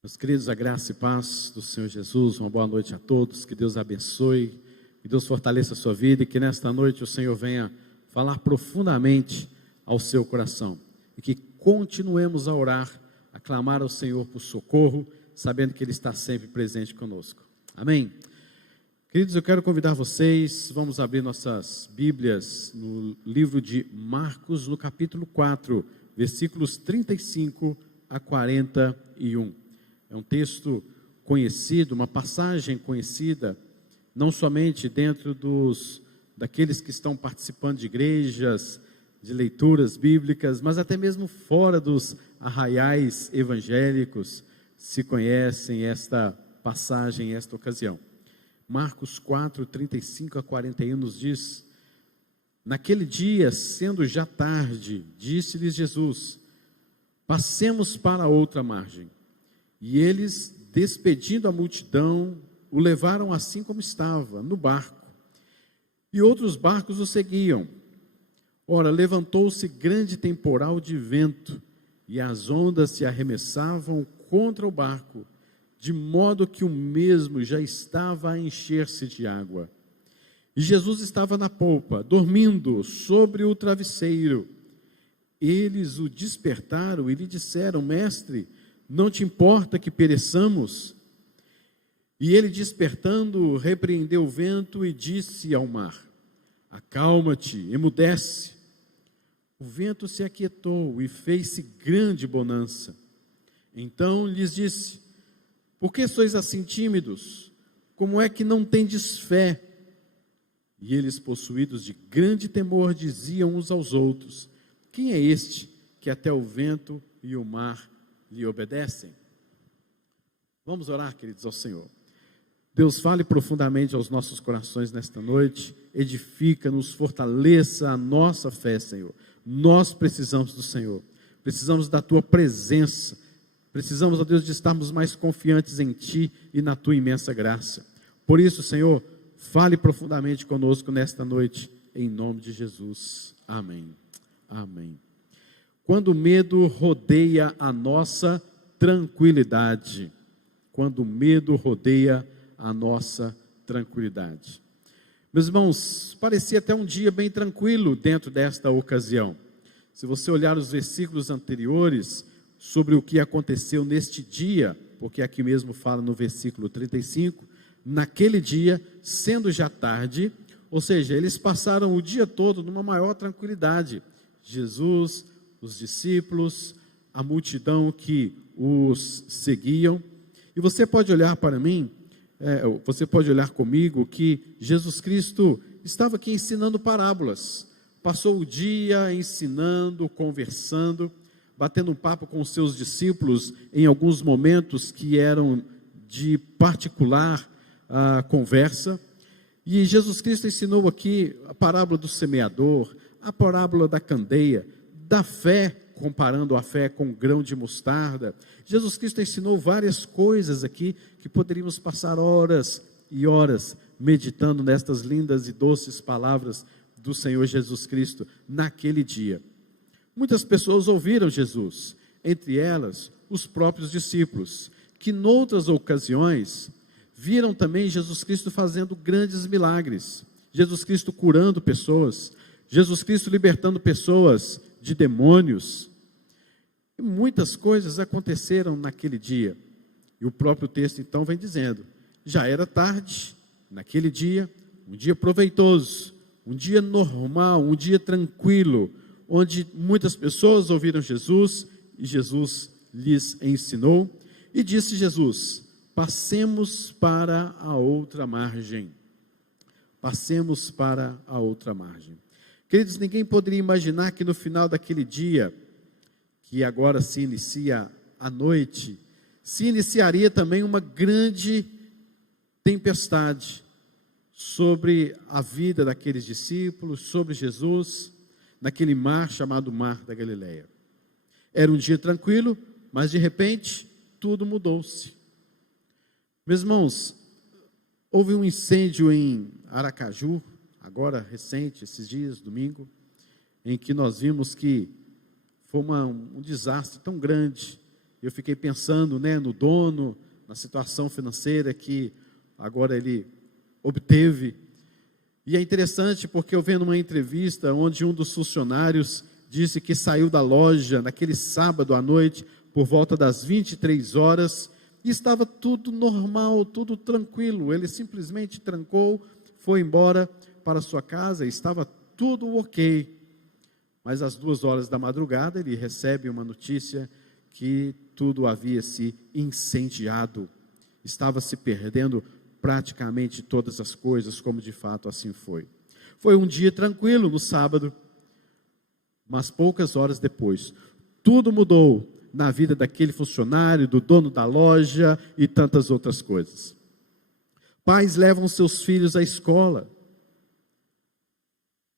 Meus queridos, a graça e paz do Senhor Jesus, uma boa noite a todos, que Deus abençoe, que Deus fortaleça a sua vida e que nesta noite o Senhor venha falar profundamente ao seu coração e que continuemos a orar, a clamar ao Senhor por socorro, sabendo que Ele está sempre presente conosco. Amém? Queridos, eu quero convidar vocês, vamos abrir nossas Bíblias no livro de Marcos, no capítulo 4, versículos 35 a 41. É um texto conhecido, uma passagem conhecida, não somente dentro daqueles que estão participando de igrejas, de leituras bíblicas, mas até mesmo fora dos arraiais evangélicos se conhecem esta passagem, esta ocasião. Marcos 4, 35 a 41 nos diz: naquele dia, sendo já tarde, disse-lhes Jesus: passemos para a outra margem. E eles, despedindo a multidão, o levaram assim como estava, no barco. E outros barcos o seguiam. Ora, levantou-se grande temporal de vento, e as ondas se arremessavam contra o barco, de modo que o mesmo já estava a encher-se de água. E Jesus estava na polpa, dormindo sobre o travesseiro. Eles o despertaram e lhe disseram: Mestre, não te importa que pereçamos? E ele, despertando, repreendeu o vento e disse ao mar: acalma-te, emudece. O vento se aquietou e fez-se grande bonança. Então lhes disse: por que sois assim tímidos? Como é que não tendes fé? E eles, possuídos de grande temor, diziam uns aos outros: quem é este que até o vento e o mar lhe obedecem? Vamos orar, queridos, ao Senhor. Deus, fale profundamente aos nossos corações nesta noite, edifica-nos, fortaleça a nossa fé, Senhor. Nós precisamos do Senhor, precisamos da Tua presença, precisamos, ó Deus, de estarmos mais confiantes em Ti e na Tua imensa graça. Por isso, Senhor, fale profundamente conosco nesta noite, em nome de Jesus. Amém. Amém. Quando o medo rodeia a nossa tranquilidade. Quando o medo rodeia a nossa tranquilidade. Meus irmãos, parecia até um dia bem tranquilo dentro desta ocasião. Se você olhar os versículos anteriores sobre o que aconteceu neste dia, porque aqui mesmo fala no versículo 35, naquele dia, sendo já tarde, ou seja, eles passaram o dia todo numa maior tranquilidade. Jesus, os discípulos, a multidão que os seguiam. E você pode olhar para mim, você pode olhar comigo que Jesus Cristo estava aqui ensinando parábolas. Passou o dia ensinando, conversando, batendo um papo com os seus discípulos em alguns momentos que eram de particular conversa. E Jesus Cristo ensinou aqui a parábola do semeador, a parábola da candeia, da fé, comparando a fé com um grão de mostarda. Jesus Cristo ensinou várias coisas aqui que poderíamos passar horas e horas meditando nestas lindas e doces palavras do Senhor Jesus Cristo naquele dia. Muitas pessoas ouviram Jesus, entre elas os próprios discípulos, que noutras ocasiões viram também Jesus Cristo fazendo grandes milagres, Jesus Cristo curando pessoas, Jesus Cristo libertando pessoas de demônios. E muitas coisas aconteceram naquele dia. E o próprio texto então vem dizendo: já era tarde, naquele dia, um dia proveitoso, um dia normal, um dia tranquilo, onde muitas pessoas ouviram Jesus e Jesus lhes ensinou. E disse Jesus: passemos para a outra margem. Passemos para a outra margem. Queridos, ninguém poderia imaginar que no final daquele dia, que agora se inicia a noite, se iniciaria também uma grande tempestade sobre a vida daqueles discípulos, sobre Jesus, naquele mar chamado Mar da Galileia. Era um dia tranquilo, mas de repente tudo mudou-se. Meus irmãos, houve um incêndio em Aracaju, agora recente, esses dias, domingo, em que nós vimos que foi um desastre tão grande Eu fiquei pensando, no dono, na situação financeira que agora ele obteve. E é interessante porque eu vendo uma entrevista onde um dos funcionários disse que saiu da loja naquele sábado à noite por volta das 23 horas e estava tudo normal, tudo tranquilo. Ele simplesmente trancou, foi embora para sua casa, estava tudo ok. Mas às 2 horas da madrugada ele recebe uma notícia que tudo havia se incendiado. Estava se perdendo praticamente todas as coisas, como de fato assim foi. Foi um dia tranquilo no sábado, mas poucas horas depois, tudo mudou na vida daquele funcionário, do dono da loja e tantas outras coisas. Pais levam seus filhos à escola.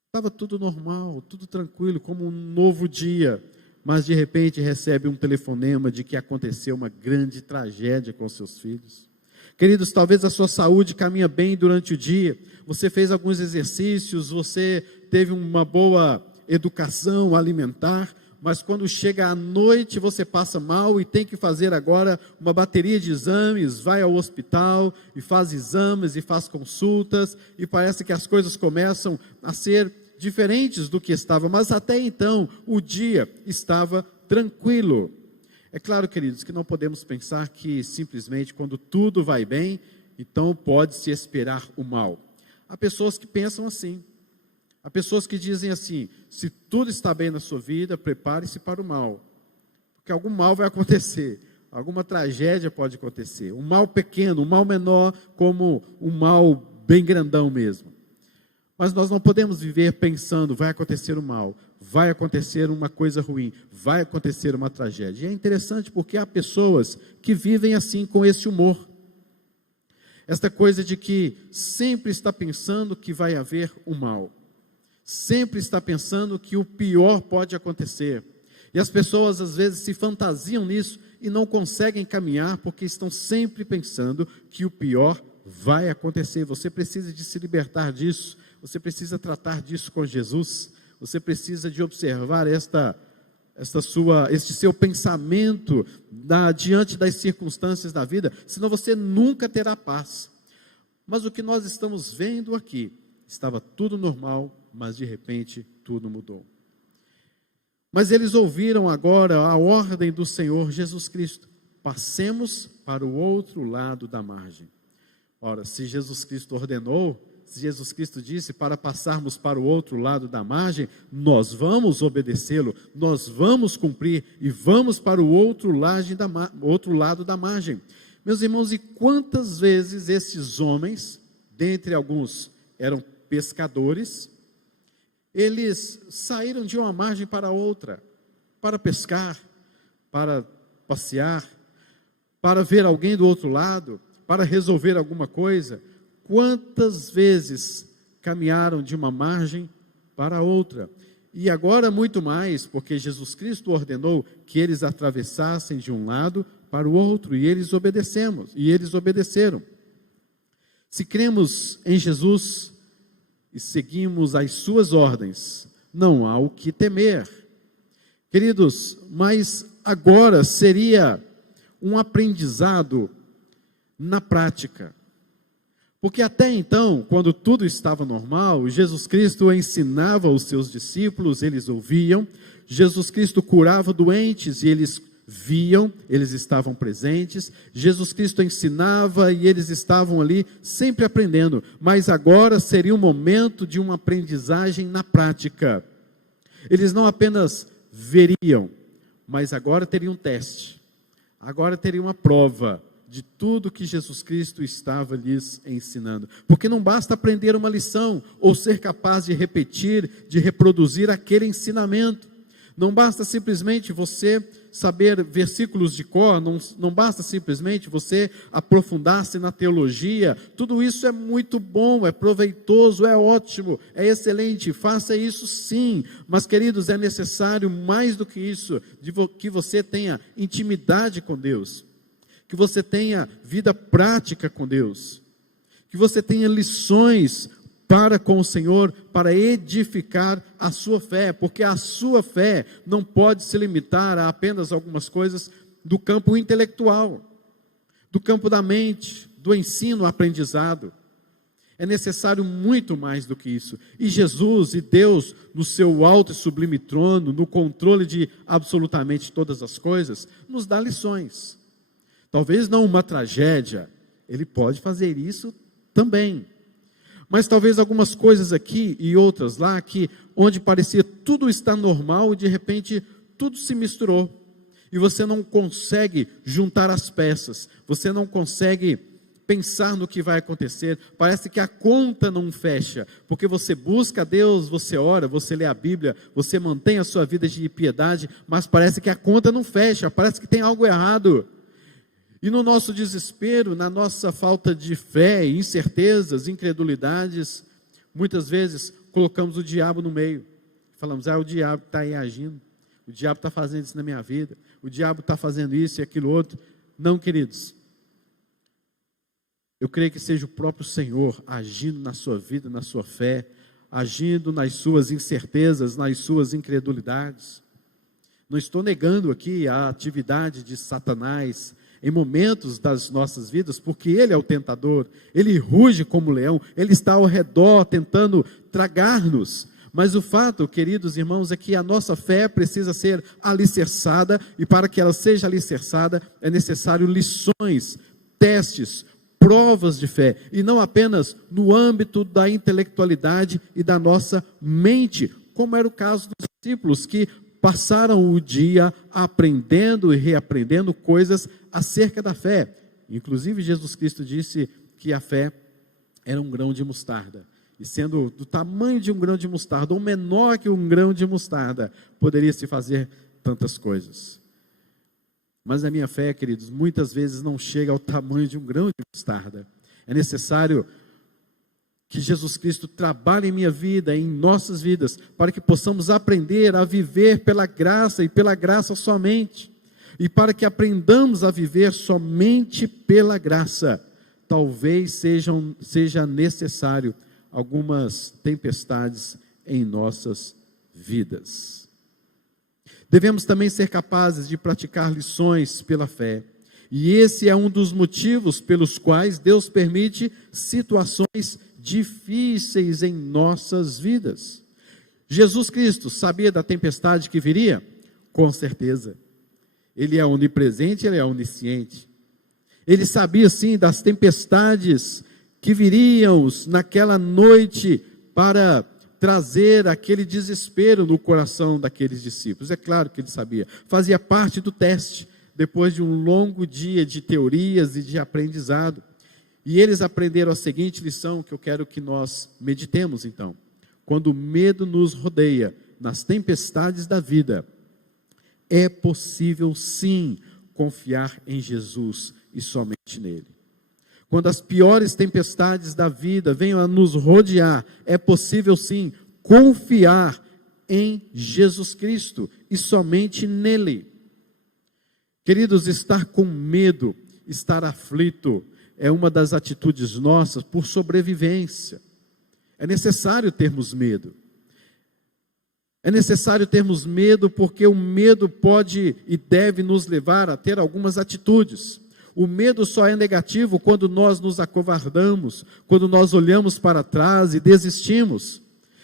Estava tudo normal, tudo tranquilo, como um novo dia, mas de repente recebe um telefonema de que aconteceu uma grande tragédia com seus filhos. Queridos, talvez a sua saúde caminha bem durante o dia, você fez alguns exercícios, você teve uma boa educação alimentar, mas quando chega à noite você passa mal e tem que fazer agora uma bateria de exames, vai ao hospital e faz exames e faz consultas, e parece que as coisas começam a ser diferentes do que estava, mas até então o dia estava tranquilo. É claro, queridos, que não podemos pensar que simplesmente quando tudo vai bem, então pode-se esperar o mal. Há pessoas que pensam assim. Há pessoas que dizem assim: se tudo está bem na sua vida, prepare-se para o mal. Porque algum mal vai acontecer, alguma tragédia pode acontecer. Um mal pequeno, um mal menor, como um mal bem grandão mesmo. Mas nós não podemos viver pensando, vai acontecer o mal, vai acontecer uma coisa ruim, vai acontecer uma tragédia. E é interessante porque há pessoas que vivem assim, com esse humor. Esta coisa de que sempre está pensando que vai haver o mal. Sempre está pensando que o pior pode acontecer. E as pessoas às vezes se fantasiam nisso e não conseguem caminhar porque estão sempre pensando que o pior vai acontecer. Você precisa de se libertar disso. Você precisa tratar disso com Jesus. Você precisa de observar este seu pensamento diante das circunstâncias da vida, senão você nunca terá paz. Mas o que nós estamos vendo aqui, estava tudo normal, mas de repente tudo mudou. Mas eles ouviram agora a ordem do Senhor Jesus Cristo: passemos para o outro lado da margem. Ora, se Jesus Cristo ordenou, se Jesus Cristo disse para passarmos para o outro lado da margem, nós vamos obedecê-lo, nós vamos cumprir e vamos para o outro lado da margem. Meus irmãos, e quantas vezes esses homens, dentre alguns eram pescadores, eles saíram de uma margem para outra, para pescar, para passear, para ver alguém do outro lado, para resolver alguma coisa. Quantas vezes caminharam de uma margem para outra? E agora muito mais, porque Jesus Cristo ordenou que eles atravessassem de um lado para o outro, e eles obedeceram. Se cremos em Jesus e seguimos as suas ordens, não há o que temer. Queridos, mas agora seria um aprendizado na prática. Porque até então, quando tudo estava normal, Jesus Cristo ensinava os seus discípulos, eles ouviam. Jesus Cristo curava doentes e eles viam, eles estavam presentes. Jesus Cristo ensinava e eles estavam ali sempre aprendendo. Mas agora seria um momento de uma aprendizagem na prática. Eles não apenas veriam, mas agora teriam um teste. Agora teria uma prova de tudo que Jesus Cristo estava lhes ensinando. Porque não basta aprender uma lição, ou ser capaz de repetir, de reproduzir aquele ensinamento. Não basta simplesmente você saber versículos de cor, não basta simplesmente você aprofundar-se na teologia. Tudo isso é muito bom, é proveitoso, é ótimo, é excelente, faça isso sim. Mas, queridos, é necessário mais do que isso, que você tenha intimidade com Deus, que você tenha vida prática com Deus, que você tenha lições para com o Senhor, para edificar a sua fé, porque a sua fé não pode se limitar a apenas algumas coisas do campo intelectual, do campo da mente, do ensino, aprendizado. É necessário muito mais do que isso. E Jesus e Deus, no seu alto e sublime trono, no controle de absolutamente todas as coisas, nos dá lições. Talvez não uma tragédia, Ele pode fazer isso também. Mas talvez algumas coisas aqui e outras lá, que onde parecia tudo estar normal e de repente tudo se misturou. E você não consegue juntar as peças, você não consegue pensar no que vai acontecer, parece que a conta não fecha, porque você busca a Deus, você ora, você lê a Bíblia, você mantém a sua vida de piedade, mas parece que a conta não fecha, parece que tem algo errado. E no nosso desespero, na nossa falta de fé, incertezas, incredulidades, muitas vezes colocamos o diabo no meio, falamos, o diabo está aí agindo, o diabo está fazendo isso na minha vida, o diabo está fazendo isso e aquilo outro. Não, queridos, eu creio que seja o próprio Senhor agindo na sua vida, na sua fé, agindo nas suas incertezas, nas suas incredulidades. Não estou negando aqui a atividade de Satanás em momentos das nossas vidas, porque ele é o tentador, ele ruge como leão, ele está ao redor tentando tragar-nos. Mas o fato, queridos irmãos, é que a nossa fé precisa ser alicerçada, e para que ela seja alicerçada é necessário lições, testes, provas de fé, e não apenas no âmbito da intelectualidade e da nossa mente, como era o caso dos discípulos, que passaram o dia aprendendo e reaprendendo coisas acerca da fé. Inclusive Jesus Cristo disse que a fé era um grão de mostarda, e sendo do tamanho de um grão de mostarda, ou menor que um grão de mostarda, poderia se fazer tantas coisas. Mas a minha fé, queridos, muitas vezes não chega ao tamanho de um grão de mostarda. É necessário que Jesus Cristo trabalhe em minha vida, em nossas vidas, para que possamos aprender a viver pela graça e pela graça somente. E para que aprendamos a viver somente pela graça, talvez seja necessário algumas tempestades em nossas vidas. Devemos também ser capazes de praticar lições pela fé. E esse é um dos motivos pelos quais Deus permite situações difíceis em nossas vidas. Jesus Cristo sabia da tempestade que viria? Com certeza. Ele é onipresente, ele é onisciente. Ele sabia sim das tempestades que viriam naquela noite para trazer aquele desespero no coração daqueles discípulos. É claro que ele sabia, fazia parte do teste, depois de um longo dia de teorias e de aprendizado. E eles aprenderam a seguinte lição, que eu quero que nós meditemos então. Quando o medo nos rodeia, nas tempestades da vida, é possível sim confiar em Jesus e somente nele. Quando as piores tempestades da vida venham a nos rodear, é possível sim confiar em Jesus Cristo e somente nele. Queridos, estar com medo, estar aflito, é uma das atitudes nossas por sobrevivência. É necessário termos medo. É necessário termos medo porque o medo pode e deve nos levar a ter algumas atitudes. O medo só é negativo quando nós nos acovardamos, quando nós olhamos para trás e desistimos,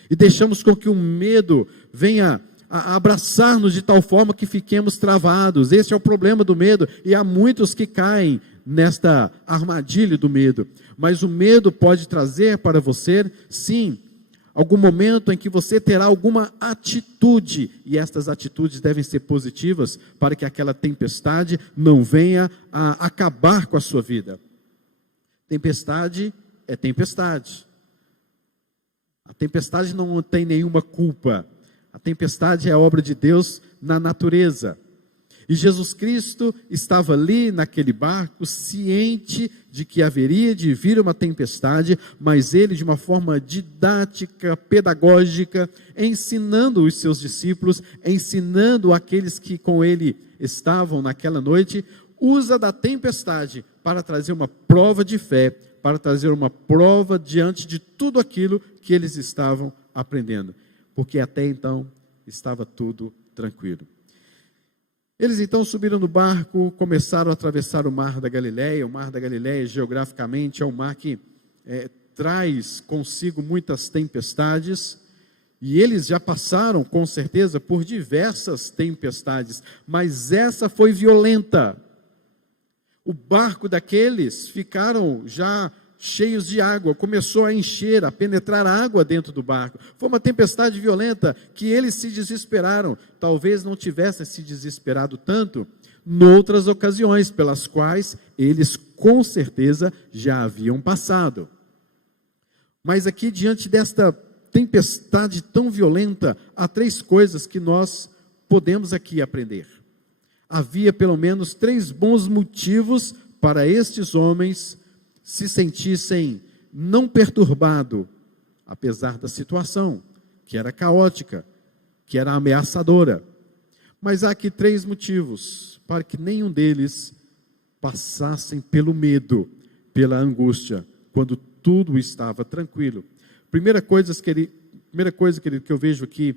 e deixamos com que o medo venha a abraçar-nos de tal forma que fiquemos travados. Esse é o problema do medo, e há muitos que caem nesta armadilha do medo. Mas o medo pode trazer para você, sim, algum momento em que você terá alguma atitude, e estas atitudes devem ser positivas, para que aquela tempestade não venha a acabar com a sua vida. Tempestade é tempestade. A tempestade não tem nenhuma culpa. A tempestade é a obra de Deus na natureza. E Jesus Cristo estava ali naquele barco, ciente de que haveria de vir uma tempestade, mas ele, de uma forma didática, pedagógica, ensinando os seus discípulos, ensinando aqueles que com ele estavam naquela noite, usa da tempestade para trazer uma prova de fé, para trazer uma prova diante de tudo aquilo que eles estavam aprendendo, porque até então estava tudo tranquilo. Eles então subiram no barco, começaram a atravessar o Mar da Galileia. O Mar da Galileia, geograficamente, é um mar que traz consigo muitas tempestades, e eles já passaram, com certeza, por diversas tempestades, mas essa foi violenta. O barco daqueles ficaram já cheios de água, começou a encher, a penetrar água dentro do barco. Foi uma tempestade violenta que eles se desesperaram. Talvez não tivessem se desesperado tanto noutras ocasiões, pelas quais eles com certeza já haviam passado. Mas aqui, diante desta tempestade tão violenta, há 3 coisas que nós podemos aqui aprender. Havia pelo menos 3 bons motivos para estes homens se sentissem não perturbados, apesar da situação, que era caótica, que era ameaçadora. Mas há aqui 3 motivos para que nenhum deles passassem pelo medo, pela angústia, quando tudo estava tranquilo. Primeira coisa, querido, que eu vejo aqui,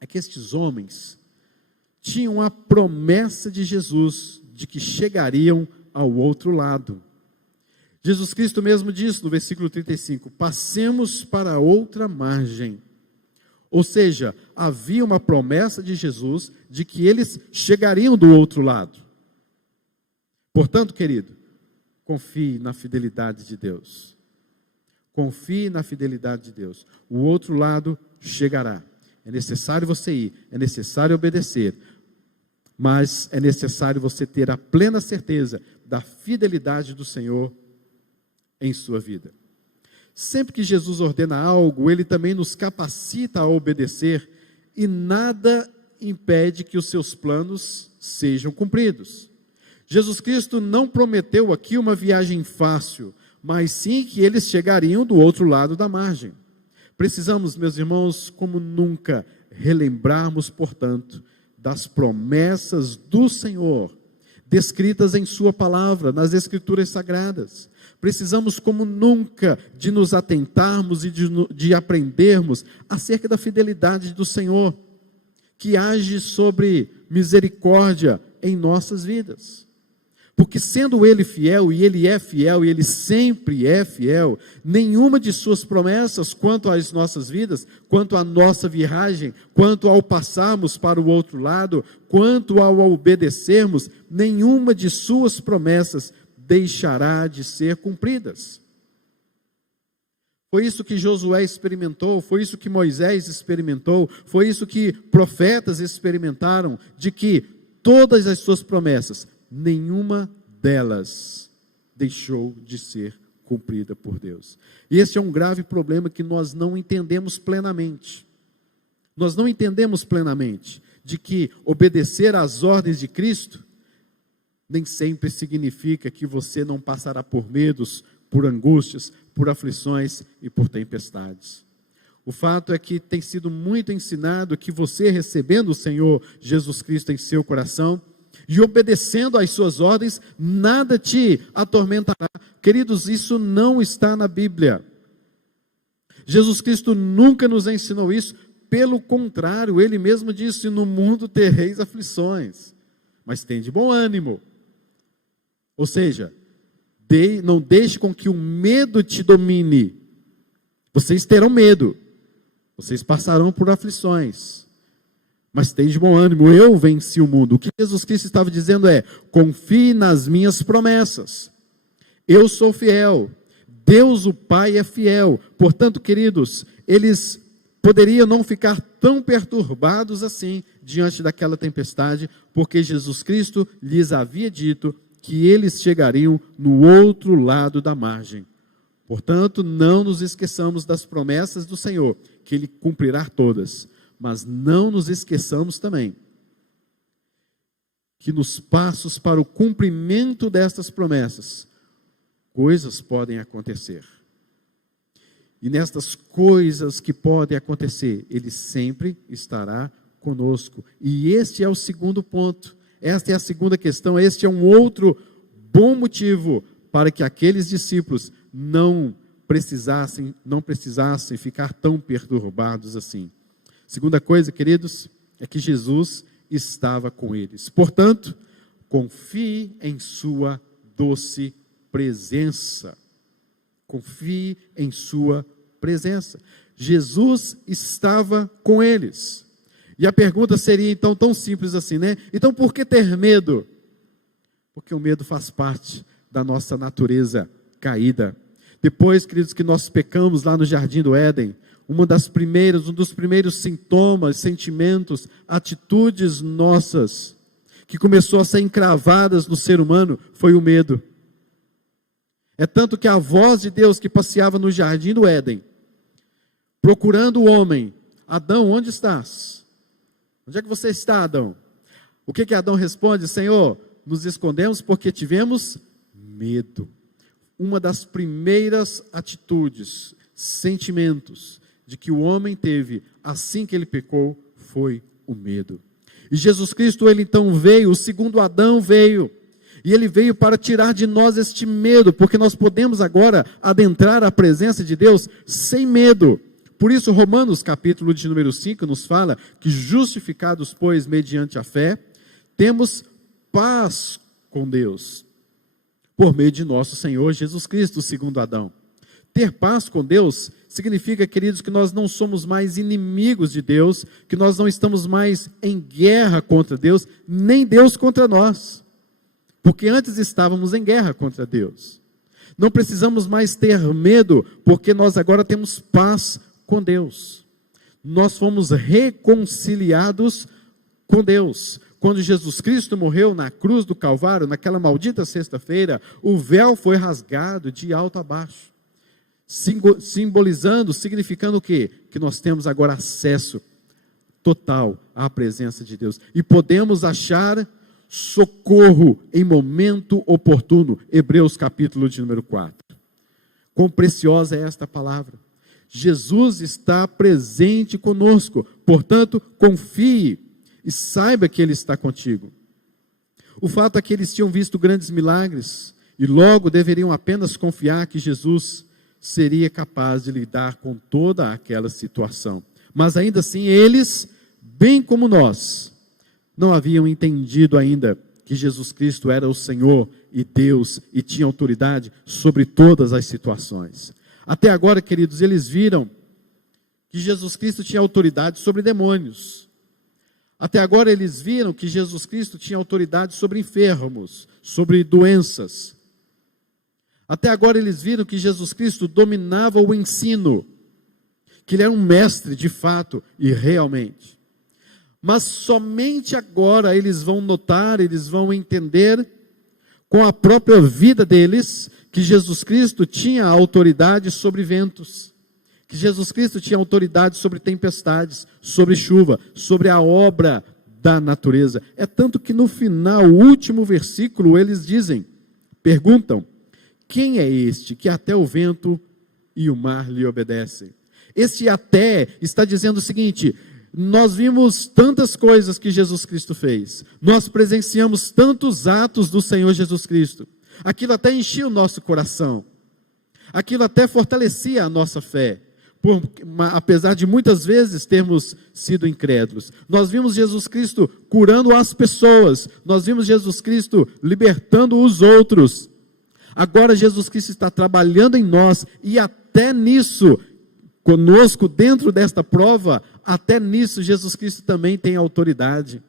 é que estes homens tinham a promessa de Jesus, de que chegariam ao outro lado. Jesus Cristo mesmo disse no versículo 35, passemos para a outra margem. Ou seja, havia uma promessa de Jesus de que eles chegariam do outro lado. Portanto, querido, confie na fidelidade de Deus. Confie na fidelidade de Deus. O outro lado chegará. É necessário você ir, é necessário obedecer, mas é necessário você ter a plena certeza da fidelidade do Senhor em sua vida. Sempre que Jesus ordena algo, Ele também nos capacita a obedecer, e nada impede que os seus planos sejam cumpridos. Jesus Cristo não prometeu aqui uma viagem fácil, mas sim que eles chegariam do outro lado da margem. Precisamos, meus irmãos, como nunca, relembrarmos, portanto, das promessas do Senhor, descritas em sua palavra, nas Escrituras Sagradas. Precisamos, como nunca, de nos atentarmos e de aprendermos acerca da fidelidade do Senhor, que age sobre misericórdia em nossas vidas. Porque sendo Ele fiel, e Ele é fiel, e Ele sempre é fiel, nenhuma de suas promessas quanto às nossas vidas, quanto à nossa viagem, quanto ao passarmos para o outro lado, quanto ao obedecermos, nenhuma de suas promessas deixará de ser cumpridas. Foi isso que Josué experimentou, foi isso que Moisés experimentou, foi isso que profetas experimentaram, de que todas as suas promessas, nenhuma delas deixou de ser cumprida por Deus. E esse é um grave problema que nós não entendemos plenamente. Nós não entendemos plenamente de que obedecer às ordens de Cristo nem sempre significa que você não passará por medos, por angústias, por aflições e por tempestades. O fato é que tem sido muito ensinado que você, recebendo o Senhor Jesus Cristo em seu coração e obedecendo às suas ordens, nada te atormentará. Queridos, isso não está na Bíblia. Jesus Cristo nunca nos ensinou isso. Pelo contrário, Ele mesmo disse, no mundo tereis aflições, mas tende bom ânimo. Ou seja, não deixe com que o medo te domine. Vocês terão medo, vocês passarão por aflições, mas tende bom ânimo, eu venci o mundo. O que Jesus Cristo estava dizendo é, confie nas minhas promessas, eu sou fiel, Deus o Pai é fiel. Portanto, queridos, eles poderiam não ficar tão perturbados assim, diante daquela tempestade, porque Jesus Cristo lhes havia dito que eles chegariam no outro lado da margem. Portanto, não nos esqueçamos das promessas do Senhor, que Ele cumprirá todas, mas não nos esqueçamos também que nos passos para o cumprimento destas promessas, coisas podem acontecer. E nestas coisas que podem acontecer, Ele sempre estará conosco. E este é o segundo ponto. Esta é a segunda questão, este é um outro bom motivo para que aqueles discípulos não precisassem ficar tão perturbados assim. Segunda coisa, queridos, é que Jesus estava com eles. Portanto, confie em sua doce presença. Confie em sua presença. Jesus estava com eles. E a pergunta seria então tão simples assim, né? Então por que ter medo? Porque o medo faz parte da nossa natureza caída. Depois, queridos, que nós pecamos lá no Jardim do Éden, um dos primeiros sintomas, sentimentos, atitudes nossas, que começou a ser encravadas no ser humano, foi o medo. É tanto que a voz de Deus que passeava no Jardim do Éden, procurando o homem, Adão, onde estás? Onde é que você está, Adão? O que Adão responde? Senhor, nos escondemos porque tivemos medo. Uma das primeiras atitudes, sentimentos, de que o homem teve assim que ele pecou, foi o medo. E Jesus Cristo, ele então veio, o segundo Adão veio, e ele veio para tirar de nós este medo, porque nós podemos agora adentrar a presença de Deus sem medo. Por isso, Romanos, capítulo de número 5, nos fala que justificados, pois, mediante a fé, temos paz com Deus, por meio de nosso Senhor Jesus Cristo, segundo Adão. Ter paz com Deus significa, queridos, que nós não somos mais inimigos de Deus, que nós não estamos mais em guerra contra Deus, nem Deus contra nós, porque antes estávamos em guerra contra Deus. Não precisamos mais ter medo, porque nós agora temos paz com Deus. Nós fomos reconciliados com Deus. Quando Jesus Cristo morreu na cruz do Calvário, naquela maldita sexta-feira, o véu foi rasgado de alto a baixo, simbolizando, significando o quê? Que nós temos agora acesso total à presença de Deus, e podemos achar socorro em momento oportuno. Hebreus capítulo de número 4. Quão preciosa é esta palavra. Jesus está presente conosco, portanto, confie e saiba que Ele está contigo. O fato é que eles tinham visto grandes milagres, e logo deveriam apenas confiar que Jesus seria capaz de lidar com toda aquela situação. Mas ainda assim, eles, bem como nós, não haviam entendido ainda que Jesus Cristo era o Senhor e Deus, e tinha autoridade sobre todas as situações. Até agora, queridos, eles viram que Jesus Cristo tinha autoridade sobre demônios. Até agora eles viram que Jesus Cristo tinha autoridade sobre enfermos, sobre doenças. Até agora eles viram que Jesus Cristo dominava o ensino, que Ele era um mestre de fato e realmente. Mas somente agora eles vão notar, eles vão entender com a própria vida deles, que Jesus Cristo tinha autoridade sobre ventos, que Jesus Cristo tinha autoridade sobre tempestades, sobre chuva, sobre a obra da natureza. É tanto que no final, o último versículo, eles perguntam, quem é este que até o vento e o mar lhe obedecem? Esse até está dizendo o seguinte: nós vimos tantas coisas que Jesus Cristo fez, nós presenciamos tantos atos do Senhor Jesus Cristo, aquilo até enchia o nosso coração, aquilo até fortalecia a nossa fé, apesar de muitas vezes termos sido incrédulos. Nós vimos Jesus Cristo curando as pessoas, nós vimos Jesus Cristo libertando os outros. Agora Jesus Cristo está trabalhando em nós, e até nisso, conosco, dentro desta prova, até nisso Jesus Cristo também tem autoridade.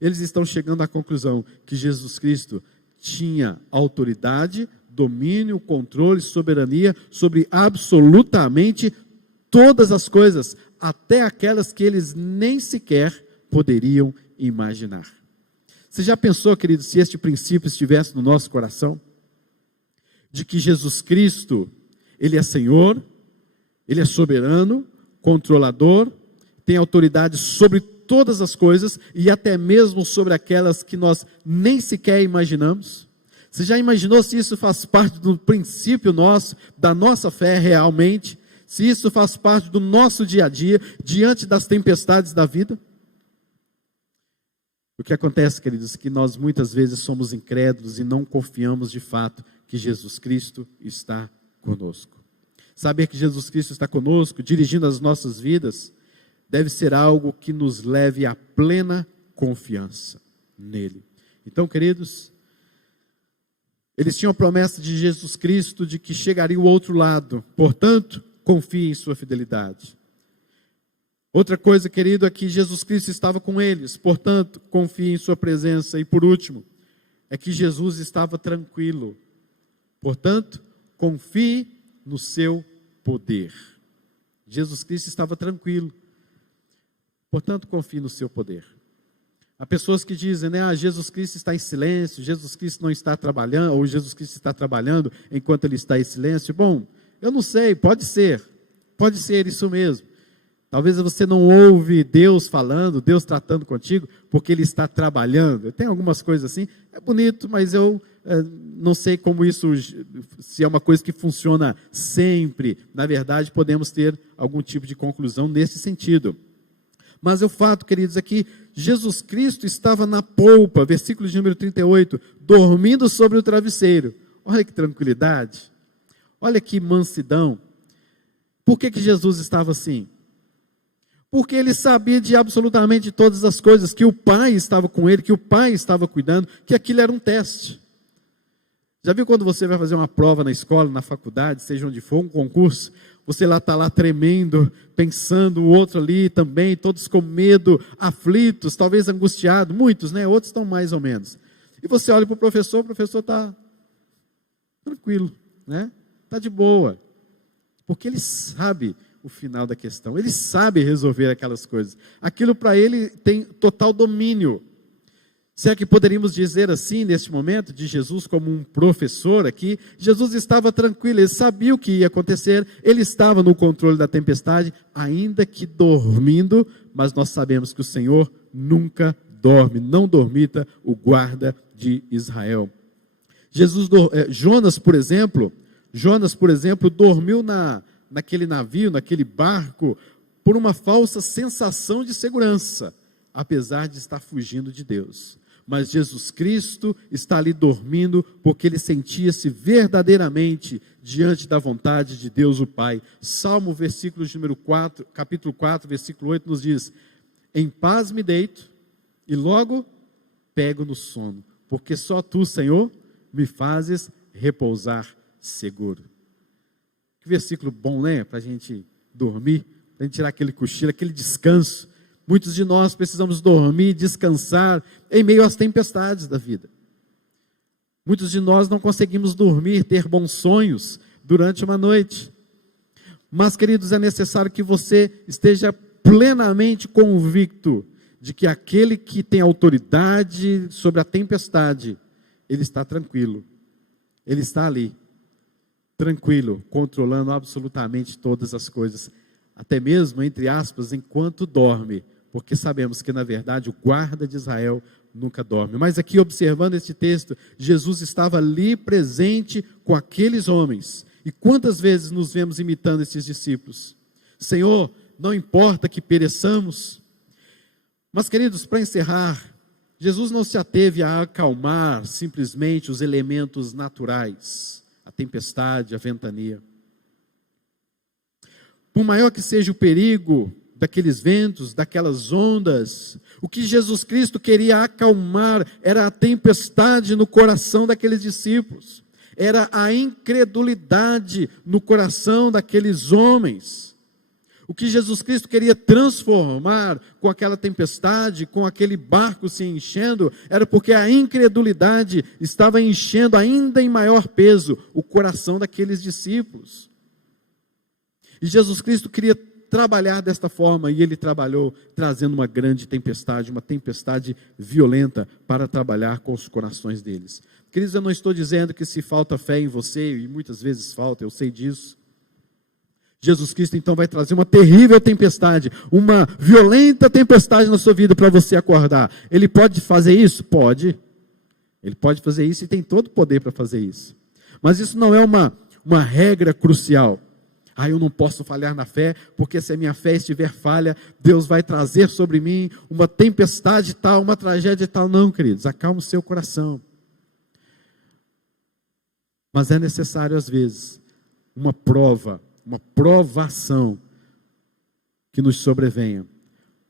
Eles estão chegando à conclusão que Jesus Cristo tinha autoridade, domínio, controle, soberania sobre absolutamente todas as coisas, até aquelas que eles nem sequer poderiam imaginar. Você já pensou, querido, se este princípio estivesse no nosso coração? De que Jesus Cristo, Ele é Senhor, Ele é soberano, controlador, tem autoridade sobre todas as coisas, e até mesmo sobre aquelas que nós nem sequer imaginamos? Você já imaginou se isso faz parte do princípio nosso, da nossa fé realmente? Se isso faz parte do nosso dia a dia, diante das tempestades da vida? O que acontece, queridos, é que nós muitas vezes somos incrédulos e não confiamos de fato que Jesus Cristo está conosco. Saber que Jesus Cristo está conosco, dirigindo as nossas vidas, deve ser algo que nos leve à plena confiança nele. Então, queridos, eles tinham a promessa de Jesus Cristo de que chegaria o outro lado. Portanto, confie em sua fidelidade. Outra coisa, querido, é que Jesus Cristo estava com eles. Portanto, confie em sua presença. E por último, é que Jesus estava tranquilo. Portanto, confie no seu poder. Jesus Cristo estava tranquilo. Portanto, confie no seu poder. Há pessoas que dizem, Jesus Cristo está em silêncio, Jesus Cristo não está trabalhando, ou Jesus Cristo está trabalhando enquanto ele está em silêncio. Bom, eu não sei, pode ser isso mesmo. Talvez você não ouve Deus falando, Deus tratando contigo, porque ele está trabalhando. Tem algumas coisas assim, é bonito, mas eu não sei como isso, se é uma coisa que funciona sempre. Na verdade, podemos ter algum tipo de conclusão nesse sentido. Mas o fato, queridos, é que Jesus Cristo estava na polpa, versículo de número 38, dormindo sobre o travesseiro. Olha que tranquilidade, olha que mansidão. Por que Jesus estava assim? Porque ele sabia de absolutamente todas as coisas, que o Pai estava com ele, que o Pai estava cuidando, que aquilo era um teste. Já viu quando você vai fazer uma prova na escola, na faculdade, seja onde for, um concurso, você está lá tremendo, pensando, o outro ali também, todos com medo, aflitos, talvez angustiados, muitos, outros estão mais ou menos. E você olha para o professor está tranquilo, está de boa, porque ele sabe o final da questão, ele sabe resolver aquelas coisas, aquilo para ele tem total domínio. Se é que poderíamos dizer assim, neste momento, de Jesus como um professor aqui, Jesus estava tranquilo, ele sabia o que ia acontecer, ele estava no controle da tempestade, ainda que dormindo, mas nós sabemos que o Senhor nunca dorme, não dormita o guarda de Israel. Jonas, por exemplo, dormiu naquele navio, naquele barco, por uma falsa sensação de segurança, apesar de estar fugindo de Deus. Mas Jesus Cristo está ali dormindo, porque ele sentia-se verdadeiramente diante da vontade de Deus o Pai. Salmo, versículo de número 4, capítulo 4, versículo 8, nos diz: em paz me deito, e logo pego no sono, porque só tu, Senhor, me fazes repousar seguro. Que versículo bom, para a gente dormir, para a gente tirar aquele cochilo, aquele descanso. Muitos de nós precisamos dormir, descansar em meio às tempestades da vida. Muitos de nós não conseguimos dormir, ter bons sonhos durante uma noite. Mas, queridos, é necessário que você esteja plenamente convicto de que aquele que tem autoridade sobre a tempestade, ele está tranquilo. Ele está ali, tranquilo, controlando absolutamente todas as coisas. Até mesmo, entre aspas, enquanto dorme, porque sabemos que, na verdade, o guarda de Israel nunca dorme. Mas aqui, observando este texto, Jesus estava ali presente com aqueles homens. E quantas vezes nos vemos imitando esses discípulos? Senhor, não importa que pereçamos. Mas, queridos, para encerrar, Jesus não se ateve a acalmar simplesmente os elementos naturais, a tempestade, a ventania. Por maior que seja o perigo daqueles ventos, daquelas ondas, o que Jesus Cristo queria acalmar era a tempestade no coração daqueles discípulos, era a incredulidade no coração daqueles homens. O que Jesus Cristo queria transformar com aquela tempestade, com aquele barco se enchendo, era porque a incredulidade estava enchendo ainda em maior peso o coração daqueles discípulos. E Jesus Cristo queria trabalhar desta forma, e ele trabalhou trazendo uma grande tempestade, uma tempestade violenta para trabalhar com os corações deles. Queridos, eu não estou dizendo que se falta fé em você, e muitas vezes falta, eu sei disso. Jesus Cristo então vai trazer uma terrível tempestade, uma violenta tempestade na sua vida para você acordar. Ele pode fazer isso? Pode. Ele pode fazer isso e tem todo o poder para fazer isso. Mas isso não é uma regra crucial. Eu não posso falhar na fé, porque se a minha fé estiver falha, Deus vai trazer sobre mim uma tempestade tal, uma tragédia tal. Não, queridos, acalma o seu coração. Mas é necessário, às vezes, uma prova, uma provação que nos sobrevenha,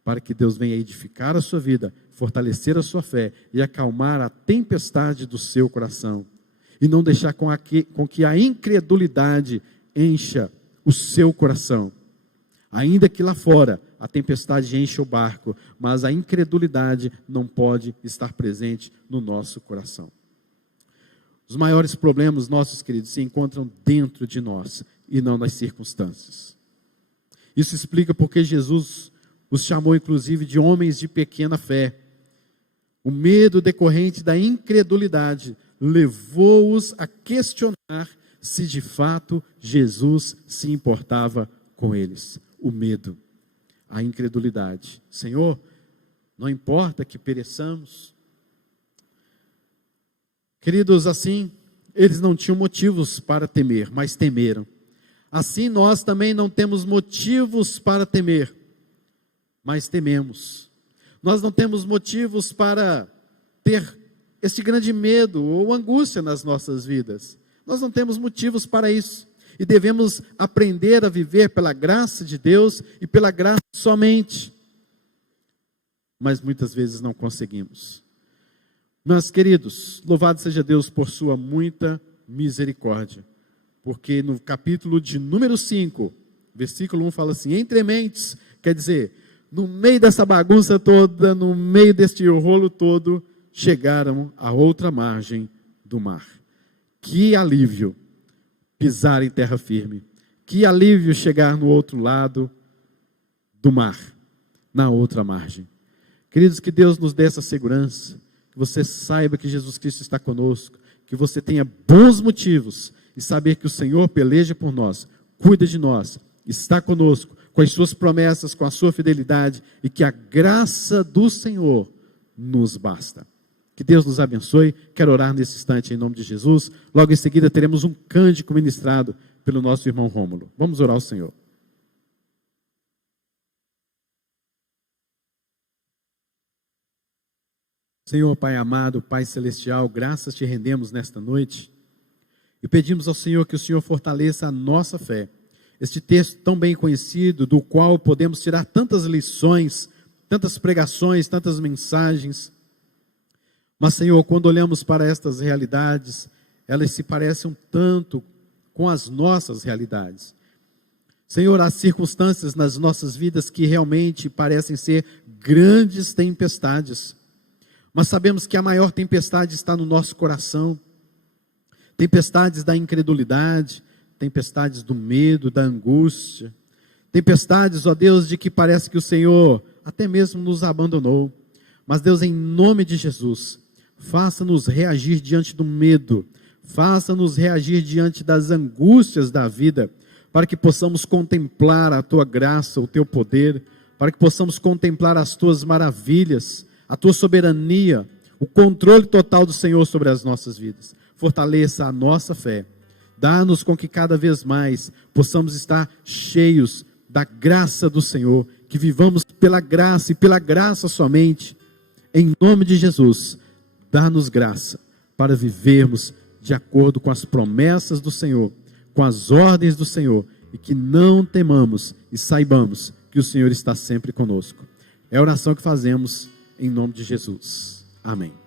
para que Deus venha edificar a sua vida, fortalecer a sua fé e acalmar a tempestade do seu coração. E não deixar com que a incredulidade encha o seu coração. Ainda que lá fora a tempestade enche o barco, mas a incredulidade não pode estar presente no nosso coração. Os maiores problemas, nossos queridos, se encontram dentro de nós e não nas circunstâncias. Isso explica porque Jesus os chamou inclusive de homens de pequena fé. O medo decorrente da incredulidade levou-os a questionar se de fato Jesus se importava com eles. O medo, a incredulidade. Senhor, não importa que pereçamos. Queridos, assim, eles não tinham motivos para temer, mas temeram. Assim nós também não temos motivos para temer, mas tememos. Nós não temos motivos para ter este grande medo ou angústia nas nossas vidas. Nós não temos motivos para isso. E devemos aprender a viver pela graça de Deus e pela graça somente. Mas muitas vezes não conseguimos. Meus queridos, louvado seja Deus por sua muita misericórdia. Porque no capítulo de número 5, versículo 1 fala assim: entre mentes, quer dizer, no meio dessa bagunça toda, no meio deste rolo todo, chegaram à outra margem do mar. Que alívio pisar em terra firme. Que alívio chegar no outro lado do mar, na outra margem. Queridos, que Deus nos dê essa segurança, que você saiba que Jesus Cristo está conosco, que você tenha bons motivos e saber que o Senhor peleja por nós, cuida de nós, está conosco, com as suas promessas, com a sua fidelidade, e que a graça do Senhor nos basta. Que Deus nos abençoe. Quero orar nesse instante em nome de Jesus. Logo em seguida teremos um cântico ministrado pelo nosso irmão Rômulo. Vamos orar ao Senhor. Senhor, Pai amado, Pai celestial, graças te rendemos nesta noite e pedimos ao Senhor que o Senhor fortaleça a nossa fé. Este texto tão bem conhecido, do qual podemos tirar tantas lições, tantas pregações, tantas mensagens. Mas, Senhor, quando olhamos para estas realidades, elas se parecem um tanto com as nossas realidades. Senhor, há circunstâncias nas nossas vidas que realmente parecem ser grandes tempestades. Mas sabemos que a maior tempestade está no nosso coração. Tempestades da incredulidade, tempestades do medo, da angústia. Tempestades, ó Deus, de que parece que o Senhor até mesmo nos abandonou. Mas, Deus, em nome de Jesus, faça-nos reagir diante do medo, faça-nos reagir diante das angústias da vida, para que possamos contemplar a Tua graça, o Teu poder, para que possamos contemplar as Tuas maravilhas, a Tua soberania, o controle total do Senhor sobre as nossas vidas. Fortaleça a nossa fé, dá-nos com que cada vez mais possamos estar cheios da graça do Senhor, que vivamos pela graça e pela graça somente. Em nome de Jesus, dá-nos graça para vivermos de acordo com as promessas do Senhor, com as ordens do Senhor, e que não temamos e saibamos que o Senhor está sempre conosco. É a oração que fazemos em nome de Jesus. Amém.